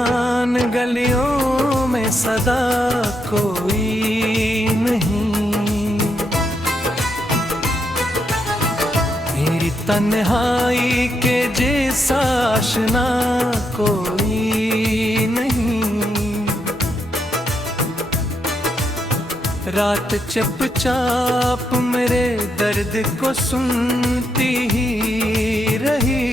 वीरान गलियों में सदा कोई नहीं। मेरी तन्हाई के जैसा आशना कोई नहीं। रात चुपचाप मेरे दर्द को सुनती ही रही।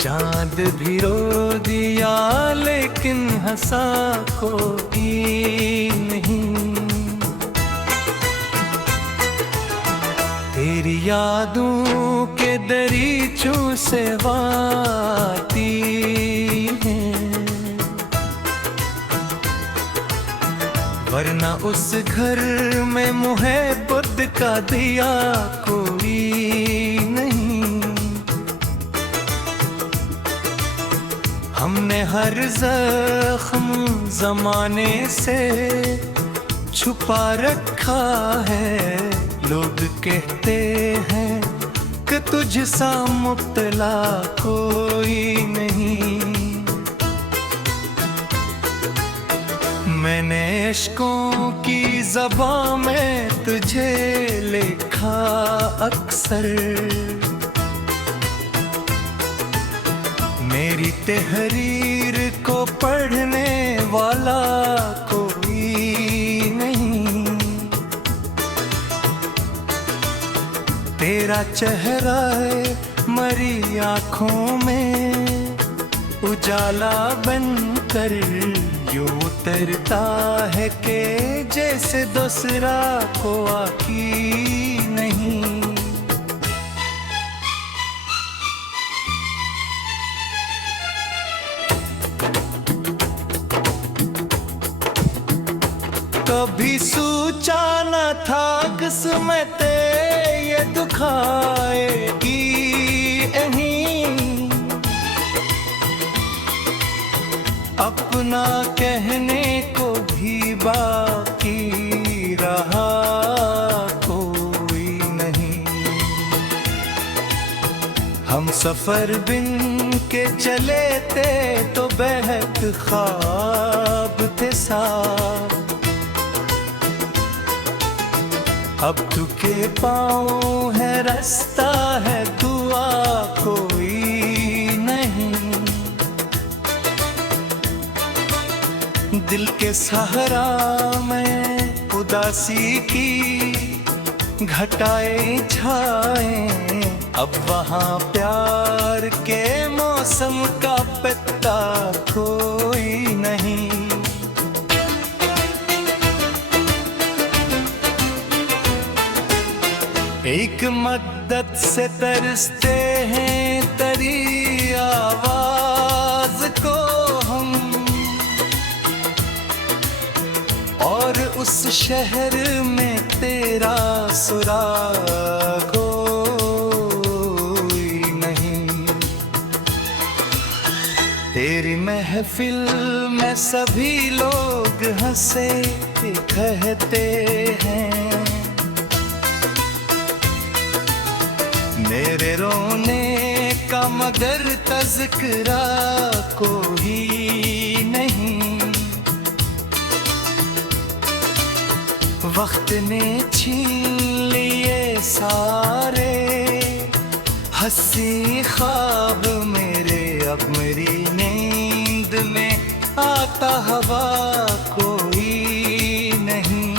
चांद भी रो दिया लेकिन हंसा कोई नहीं। तेरी यादों के दरीचों से वाती हैं, वरना उस घर में मोहब्बत का दिया कोई नहीं। हमने हर जख्म जमाने से छुपा रखा है। लोग कहते हैं कि तुझसा मुब्तला कोई नहीं। मैंने इश्कों की ज़बां में तुझे लिखा अक्सर। मेरी तहरीर को पढ़ने वाला कोई नहीं। तेरा चेहरा मरी आँखों में उजाला बनकर यूं उतरता है कि जैसे दूसरा कोई नहीं। कभी सोचा न था किस्मत ये दुखाएगी यहीं। अपना कहने को भी बाकी रहा कोई नहीं। हम सफर बिन के चले थे तो बेहद ख्वाब थे साथ। अब तुके पाँव है रास्ता है दुआ कोई नहीं। दिल के सहारा में उदासी की घटाए छाए। अब वहाँ प्यार के मौसम का पत्ता कोई नहीं। एक मद्दत से तरसते हैं तेरी आवाज को हम, और उस शहर में तेरा सुराग कोई नहीं। तेरी महफिल में सभी लोग हंसे कहते हैं। मेरे रोने का मगर तज़किरा कोई नहीं। वक्त ने छीन लिए सारे हंसी ख्वाब मेरे। अब मेरी नींद में आता हवा कोई नहीं।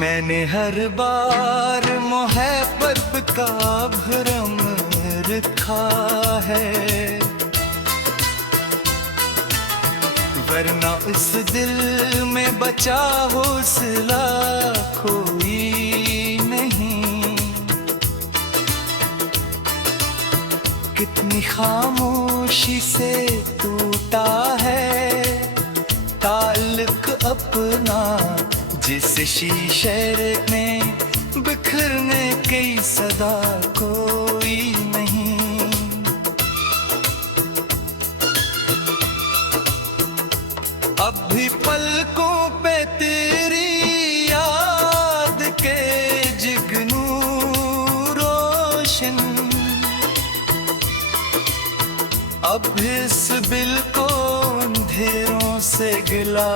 मैंने हर बार मोहब्बत का भरम रखा है, वरना इस दिल में बचा हौसला कोई नहीं। कितनी खामोशी से टूटा है ताल्लुक अपना, जिस शीशे में बिखरने की सदा कोई नहीं। अब भी पलकों पे तेरी याद के जिगनू रोशन, अब इस दिल को अंधेरों से गिला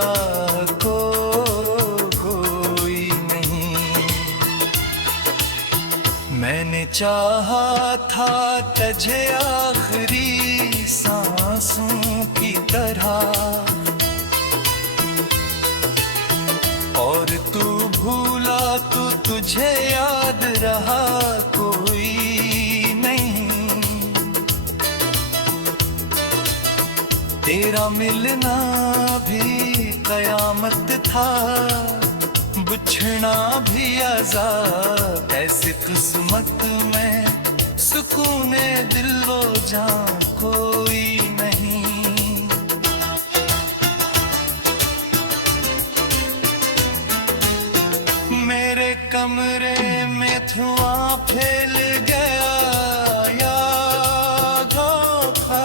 कोई नहीं। मैंने चाहा था तुझे आखिरी सांसों की तरह, और तू भूला तो तुझे याद रहा कोई नहीं। तेरा मिलना भी कयामत था, बिछड़ना भी अज़ाब। ऐसी किस्मत में सुकूने दिल वो जान कोई नहीं। मेरे कमरे में धुआं फैल गया यादों का,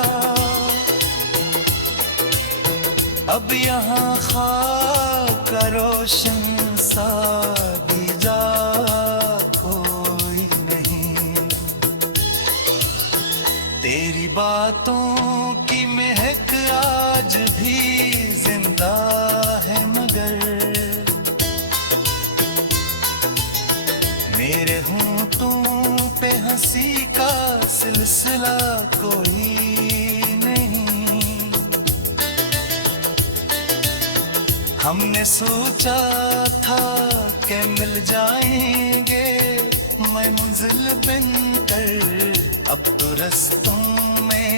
अब यहाँ खाक रोशन सा दीजा कोई नहीं। तेरी बातों की महक आज भी जिंदा है, मगर मेरे होंठों पे हंसी का सिलसिला कोई नहीं। हमने सोचा था कि मिल जाएंगे मैं मंजिल बनकर, अब तो रस्तों में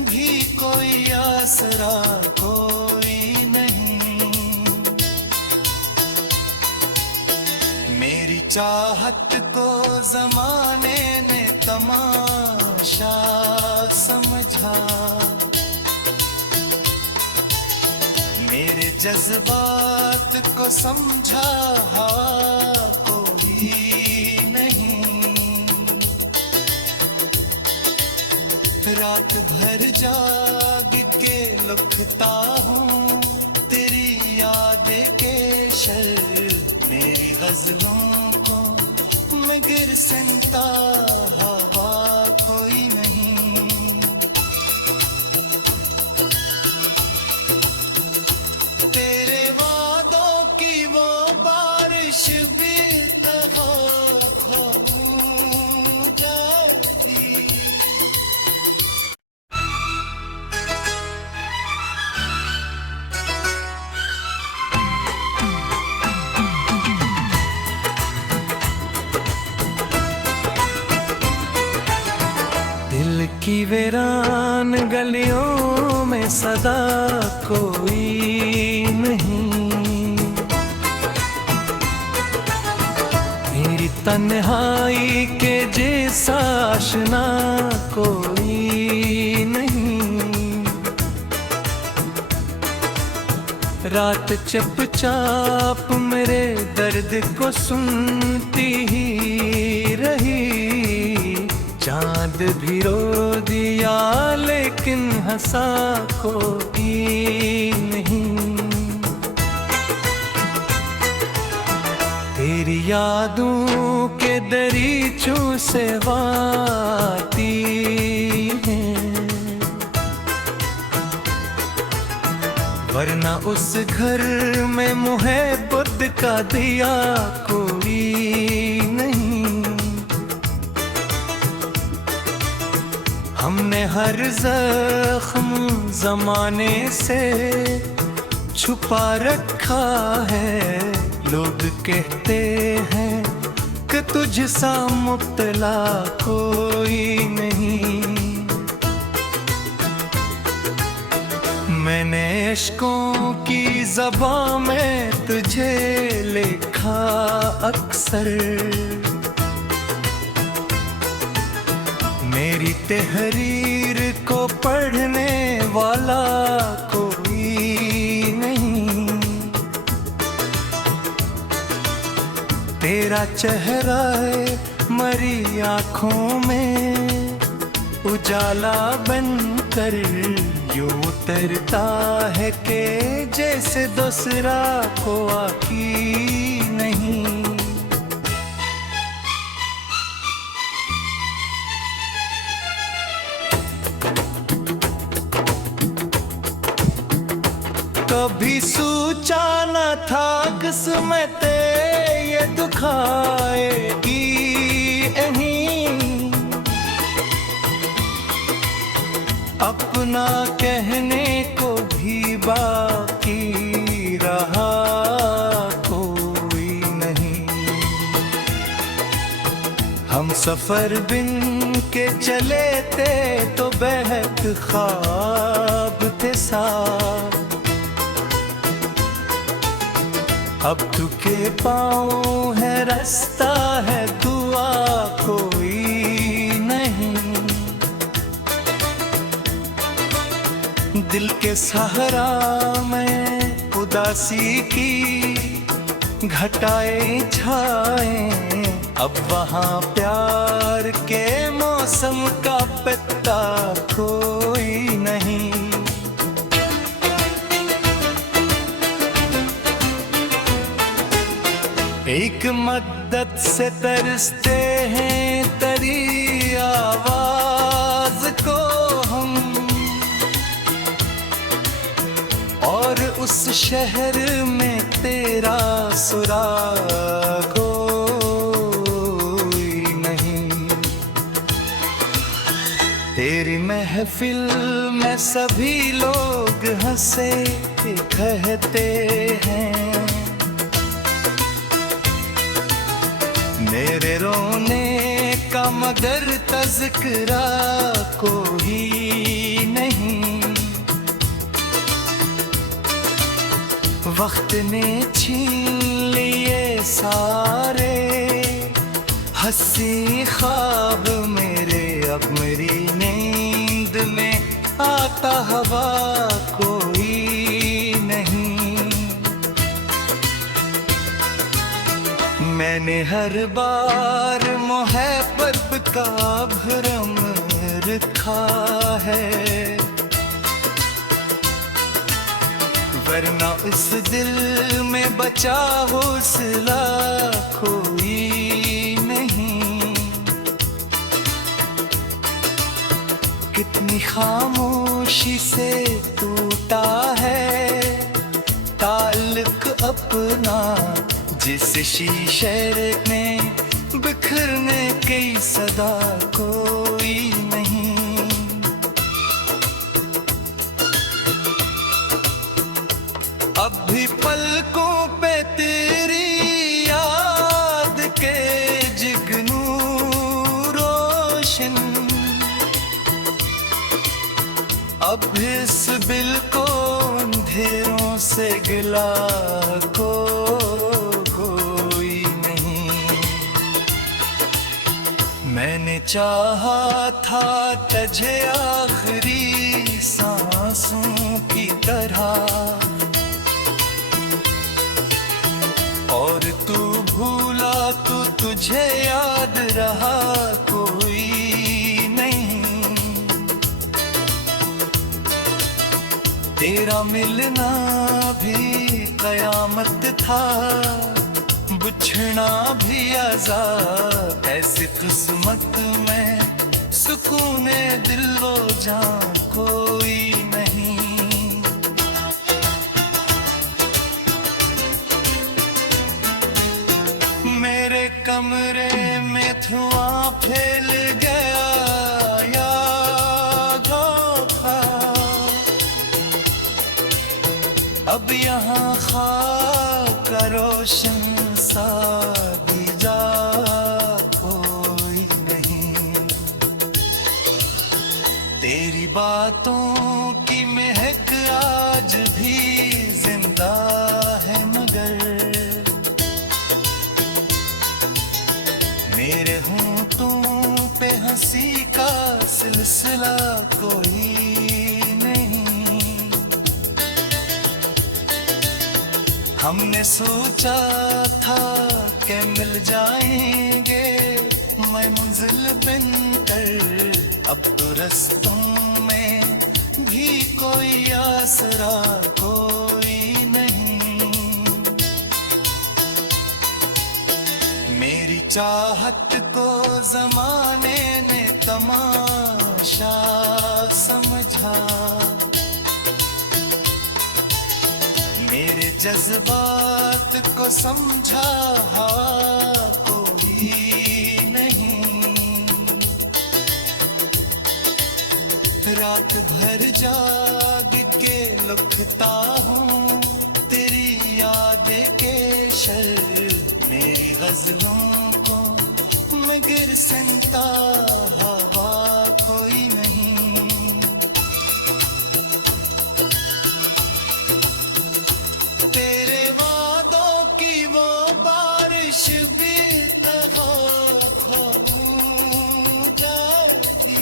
भी कोई आसरा कोई नहीं। मेरी चाहत को जमाने ने तमाशा समझा, मेरे जज्बात को समझा कोई नहीं। रात भर जाग के लुकता हूँ तेरी याद के शर, मेरी गजलों को मगर सुनता हवा कोई नहीं। तेरे वादों की वो बारिश भी तो हो जाती। दिल की वीरान गलियों में सदा कोई नहीं, मेरी तन्हाई के जैसा आशना कोई नहीं। रात चुपचाप मेरे दर्द को सुनती ही रही, चांद भी रो दिया लेकिन हंसा कोई नहीं। तेरी यादों के दरीचों से वाती हैं, वरना उस घर में मोहब्बत का दिया कोई नहीं। हमने हर जख्म जमाने से छुपा रखा है, लोग कहते हैं कि तुझसा मुब्तला कोई नहीं। मैंने इश्कों की ज़बां में तुझे लिखा अक्सर, मेरी तहरीर को पढ़ने वाला कोई नहीं। तेरा चेहरा मरी आँखों में उजाला बनकर यूं उतरता है कि जैसे दूसरा को आकी नहीं। कभी सोचा न था किस्मत ये दुखाएगी यहीं, अपना कहने को भी बाकी रहा कोई नहीं। हम सफर बिन के चले थे तो बहक ख्वाब थे साथ, अब तुके पाँव है रास्ता है दुआ कोई नहीं। दिल के सहारा में उदासी की घटाए छाए, अब वहाँ प्यार के मौसम का पत्ता कोई नहीं। एक मद्दत से तरसते हैं तेरी आवाज को हम, और उस शहर में तेरा सुराग कोई नहीं। तेरी महफिल में सभी लोग हंसे कहते हैं, मेरे रोने का मगर तज़किरा कोई नहीं। वक्त ने छीन लिए सारे हंसी ख्वाब मेरे, अब मेरी नींद में आता हवा कोई नहीं। मैंने हर बार मोहब्बत का भरम रखा है, वरना इस दिल में बचा हौसला कोई नहीं। कितनी खामोशी से टूटा है ताल्लुक अपना, जिस शीशे में बिखरने की सदा कोई नहीं। अब भी पलकों पे तेरी याद के जिगनू रोशन, अब इस बिल को अंधेरों से गिला कोई नहीं। मैंने चाहा था तुझे आखिरी सांसों की तरह, और तू भूला तो तुझे याद रहा कोई नहीं। तेरा मिलना भी कयामत था, बिछड़ना भी अज़ाब, ऐसी किस्मत में सुकून दिल वो जान कोई नहीं। मेरे कमरे में धुआं फैल गया याद था, अब यहाँ खाक रोशन सा दीजा कोई नहीं। तेरी बातों की महक आज भी जिंदा है, मगर मेरे होंठों पे हंसी का सिलसिला कोई नहीं। हमने सोचा था कि मिल जाएंगे मैं मंजिल बनकर, अब तो रस्तों में भी कोई आसरा कोई नहीं। मेरी चाहत को जमाने ने तमाशा समझा, जज्बात को समझा कोई नहीं। रात भर जाग के लुकता हूँ तेरी याद के शर, मेरी गजलों को मगर सुनता हवा कोई नहीं। तेरे वादों की वो बारिश भी तो जाती।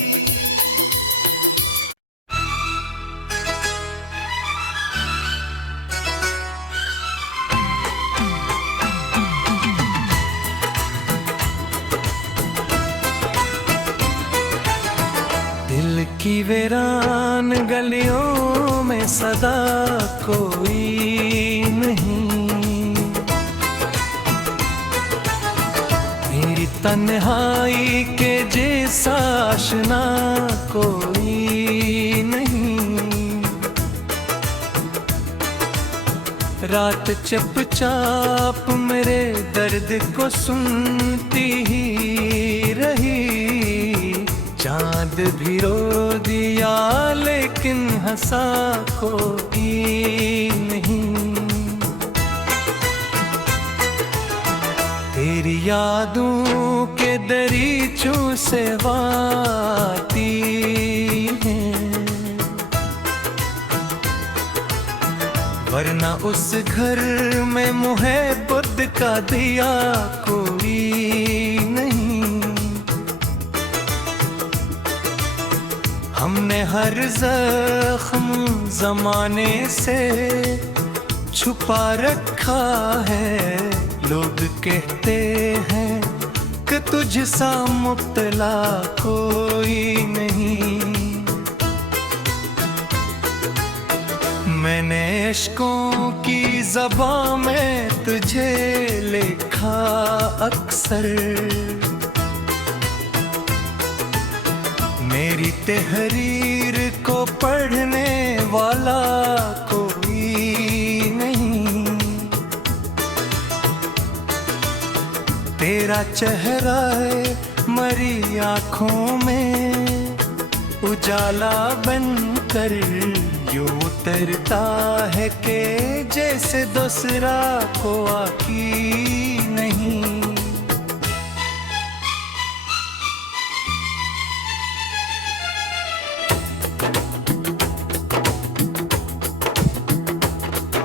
दिल की वीरान गलियों में सदा कोई नहीं, मेरी तन्हाई के जैसा आशना कोई नहीं। रात चुपचाप मेरे दर्द को सुनती ही रही, चांद भी रो दिया लेकिन हंसा कोई नहीं। तेरी यादों के दरीचों से वाती हैं, वरना उस घर में मुहब्बत का दिया कोई नहीं। हमने हर जख्म जमाने से छुपा रखा है, लोग कहते हैं कि तुझसा मुब्तला कोई नहीं। मैंने इश्कों की ज़बां में तुझे लिखा अक्सर, मेरी तहरीर को पढ़ने वाला कोई नहीं। तेरा चेहरा मरी आँखों में उजाला बनकर यूं उतरता है कि जैसे दूसरा कोई नहीं।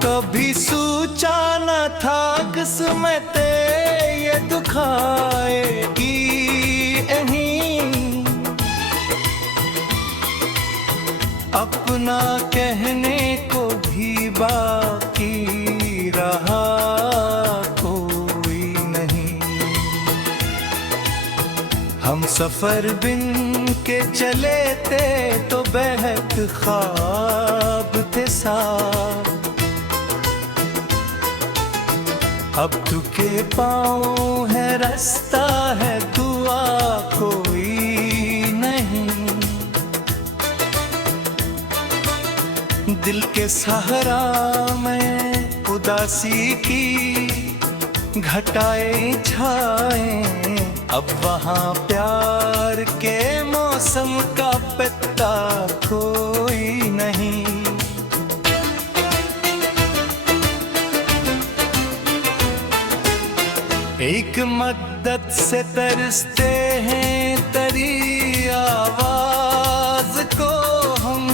कभी सोचा न था किस्मत ये दुखाएगी यहीं, अपना कहने को भी बाकी रहा कोई नहीं। हम सफर बिन के चले थे तो बेहद ख्वाब थे साथ, अब तुके पाँव है रास्ता है दुआ कोई नहीं। दिल के सहारा में उदासी की घटाए छाए, अब वहाँ प्यार के मौसम का पत्ता कोई नहीं। एक मद्दत से तरसते हैं तेरी आवाज को हम,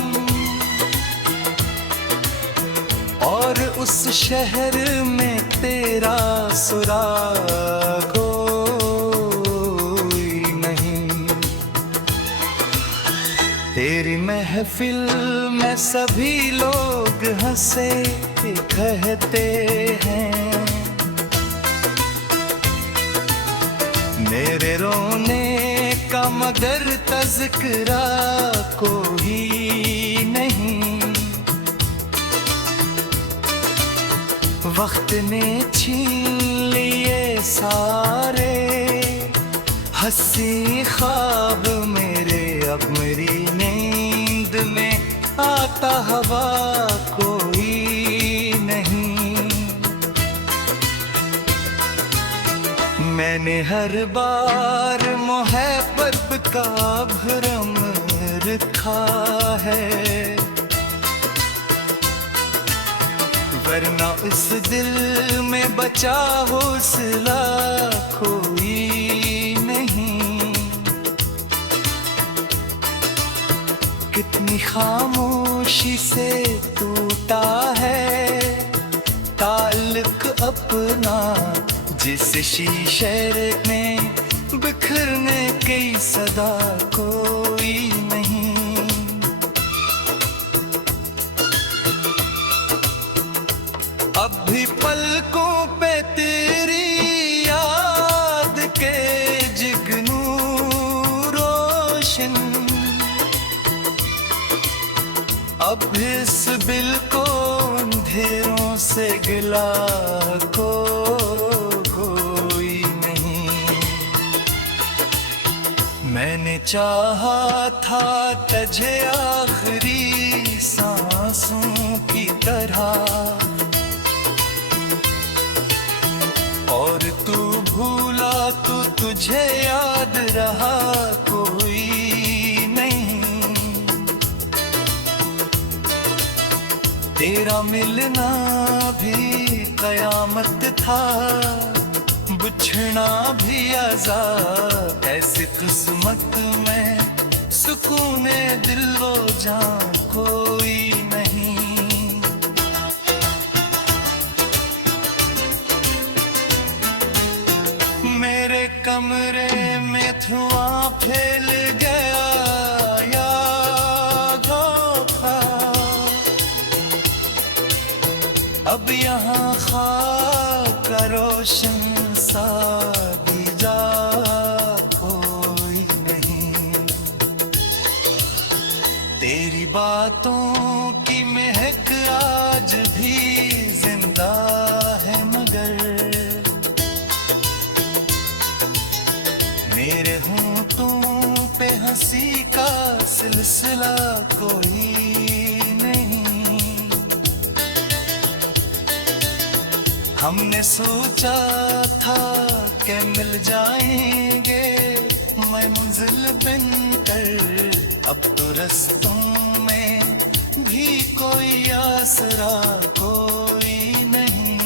और उस शहर में तेरा सुराग कोई नहीं। तेरी महफिल में सभी लोग हंसे कहते हैं, मेरे रोने का मगर तज़किरा कोई नहीं। वक्त ने छीन लिए सारे हंसी ख्वाब मेरे, अब मेरी नींद में आता हवा कोई नहीं। हर बार मोहब्बत का भरम रखा है, वरना उस दिल में बचा हौसला कोई नहीं। कितनी खामोशी से टूटा है ताल्लुक अपना, जिस शीशे में बिखरने की सदा कोई नहीं। अब भी पलकों पे तेरी याद के जुगनू रोशन, अब इस बिल को अंधेरों से गिला कोई नहीं। मैंने चाहा था तुझे आखिरी सांसों की तरह, और तू भूला तो तुझे याद रहा कोई नहीं। तेरा मिलना भी कयामत था, बिछड़ना भी अज़ाब, ऐसी किस्मत में सुकून दिल वो जान कोई नहीं। मेरे कमरे में धुआं फैल गया याद था, अब यहाँ खाक रोशन सा दीजा कोई नहीं। तेरी बातों की महक आज भी जिंदा है, मगर मेरे होंठों पे हंसी का सिलसिला कोई नहीं। हमने सोचा था कि मिल जाएंगे मैं मंजिल बनकर, अब तो रस्तों में भी कोई आसरा कोई नहीं।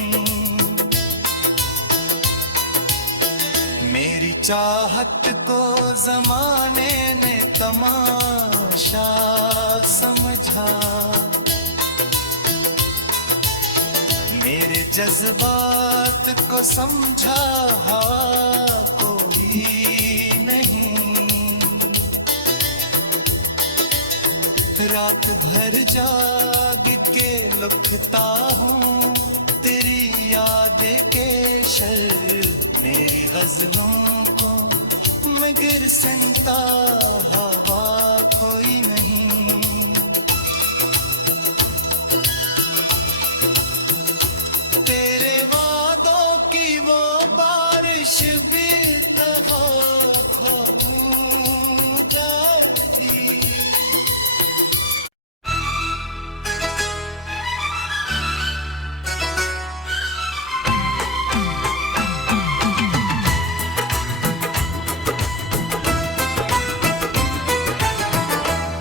मेरी चाहत को जमाने ने तमाशा समझा, मेरे जज्बात को समझा कोई नहीं। रात भर जाग के लुटता हूँ तेरी याद के शर, मेरी गजलों को मगर सुनता हवा कोई नहीं। तेरे वादों की वो बारिश भी तो थी।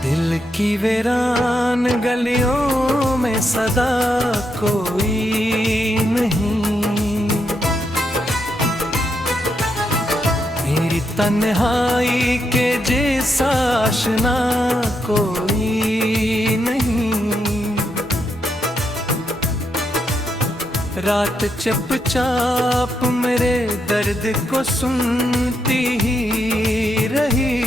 दिल की वीरान गलियों में सदा कोई नहीं, मेरी तन्हाई के जैसा आशना कोई नहीं। रात चुपचाप मेरे दर्द को सुनती ही रही,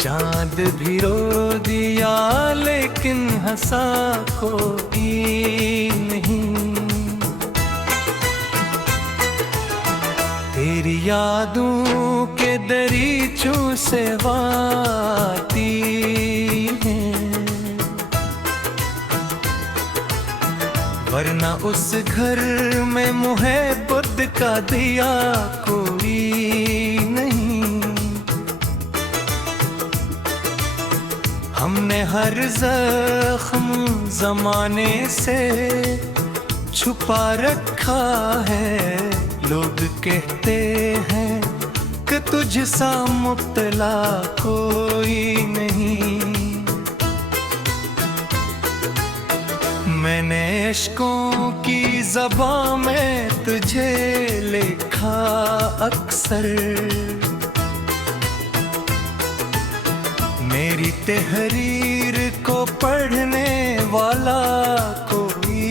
चांद भी रो दिया लेकिन हंसा कोई नहीं। तेरी यादों के दरीचों से वाती हैं, वरना उस घर में मोहब्बत का दिया कोई नहीं। हमने हर जख्म जमाने से छुपा रखा है, लोग कहते हैं कि तुझसा मुब्तला कोई नहीं। मैंने इश्कों की ज़बां में तुझे लिखा अक्सर, मेरी तहरीर को पढ़ने वाला कोई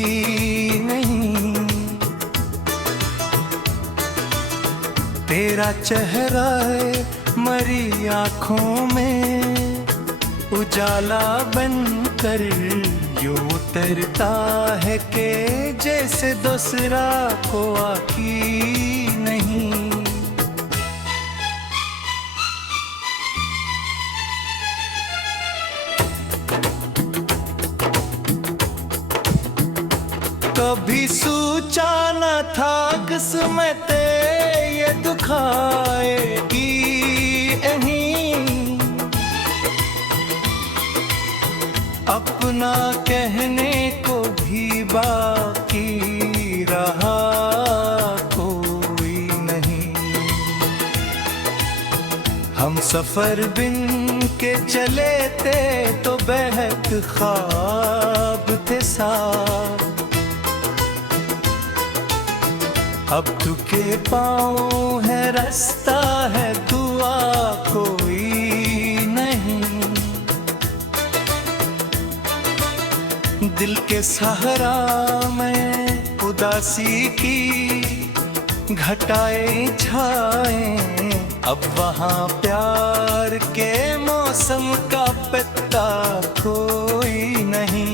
नहीं। तेरा चेहरा मरी आँखों में उजाला बनकर यूं उतरता है कि जैसे दूसरा को आकी नहीं। कभी सोचा न था किस्मत ये दुखाएगी यहीं, अपना कहने को भी बाकी रहा कोई नहीं। हम सफर बिन के चले थे तो बहक ख्वाब थे साथ, अब तुके पाँव है रास्ता है दुआ कोई नहीं। दिल के सहारा में उदासी की घटाए छाए, अब वहाँ प्यार के मौसम का पत्ता कोई नहीं।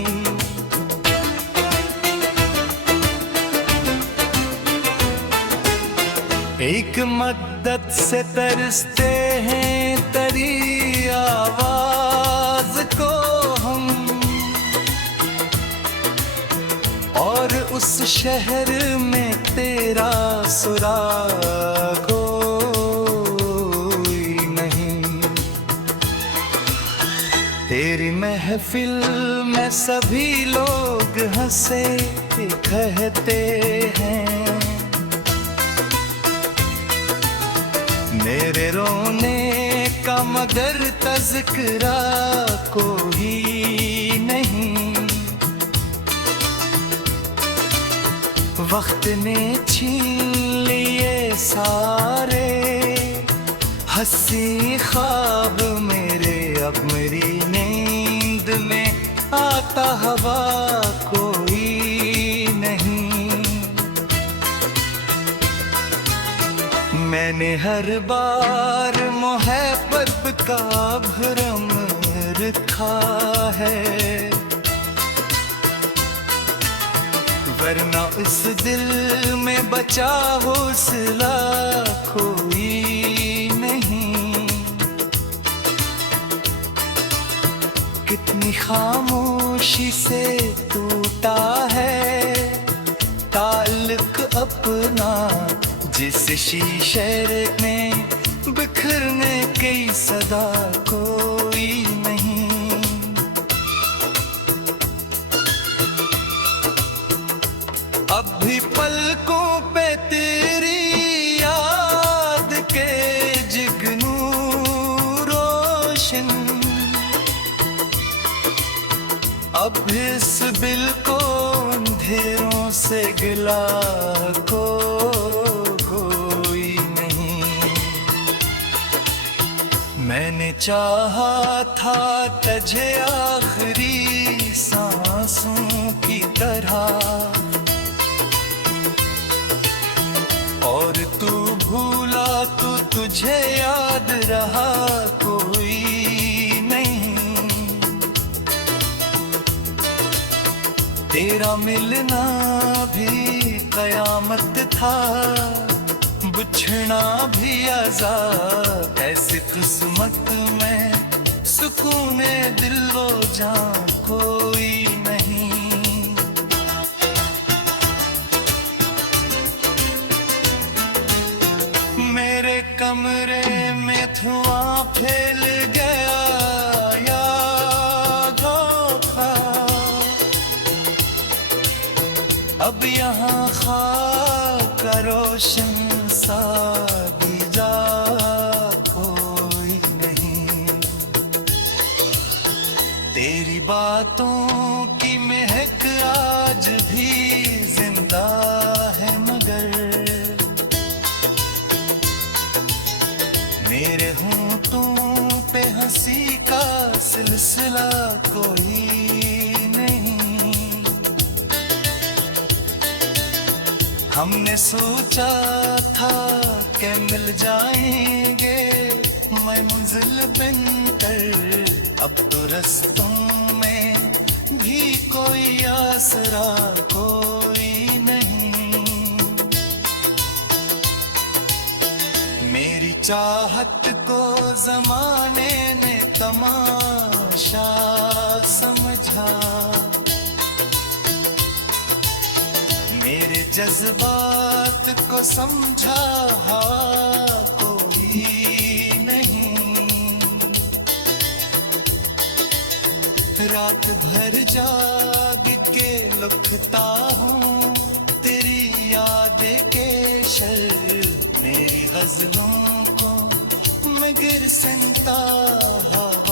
एक मद्दत से तरसते हैं तेरी आवाज को हम, और उस शहर में तेरा सुराग कोई नहीं। तेरी महफिल में सभी लोग हंसे कहते हैं, मेरे रोने का मगर तज़किरा कोई नहीं। वक्त ने छीन लिए सारे हंसी ख्वाब मेरे, अब मेरी नींद में आता हवा कोई नहीं। मैंने हर बार मोहब्बत का भरम रखा है, वरना इस दिल में बचा हौसला कोई नहीं। कितनी खामोशी से टूटा है ताल्लुक अपना, जिस शीशे में बिखरने की सदा कोई नहीं। अब भी पलकों पे तेरी याद के जुगनू रोशन, अब इस बिल को अंधेरों से गिला कोई नहीं। मैंने चाहा था तुझे आखिरी सांसों की तरह, और तू भूला तो तुझे याद रहा कोई नहीं। तेरा मिलना भी कयामत था, बिछड़ना भी अज़ाब, ऐसी किस्मत में सुकून दिल वो जान कोई नहीं। मेरे कमरे में धुआं फैल गया यादों का, अब यहाँ खाक का रोशन सा दीजा कोई नहीं। तेरी बातों की महक आज भी जिंदा है, मगर मेरे होंठों पे हंसी का सिलसिला कोई नहीं। हमने सोचा था कि मिल जाएंगे मैं मंजिल बनकर, अब तो रस्तों में भी कोई आसरा कोई नहीं। मेरी चाहत को जमाने ने तमाशा समझा, मेरे जज्बात को समझा कोई नहीं। रात भर जाग के लुटता हूँ तेरी याद के शर, मेरी गजलों को मगर सुनता हवा